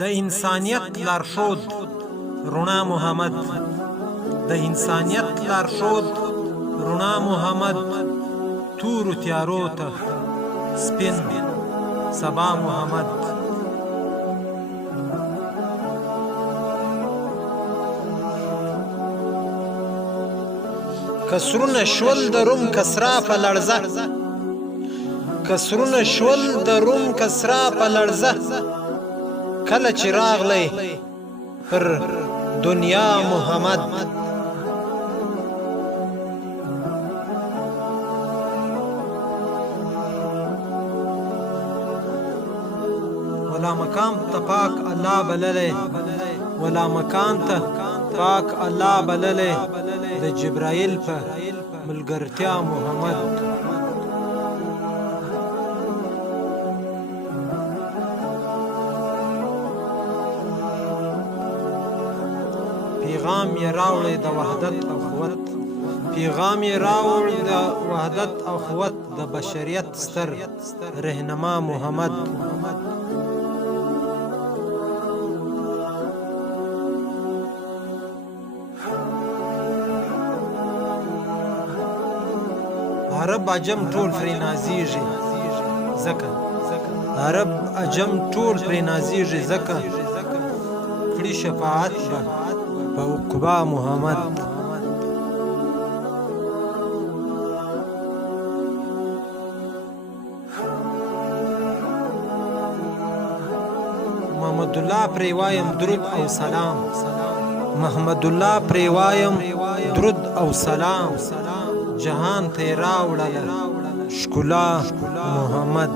د انسانیت لارښود رڼا محمد، د انسانیت لارښود رڼا محمد، تورو تیارو ته سپین سبا محمد. کسرونه شول د روم کسرا په لړزه، کسرونه شول د روم کسرا په لړزه، کله چې راغلی پر دنیا محمد. ولا مقام ته پاک الله بللی، ولا مکان ته پاک الله بللی، د جبرائیل په ملګرتیا محمد. پیغام یې راوړی د وحدت او قوت، پیغام یې راوړی د وحدت او قوت، د بشریت ستر رهنما محمد. عرب عجم ټول پرې نازیږي ځکه، عرب عجم ټول پرې نازیږي ځکه، کړي شفاعت به په عقبا محمد. محمد الله پرې وایم درود او سلام، محمد الله پرې وایم درود او سلام، جهان ته راوړله ښکلا محمد.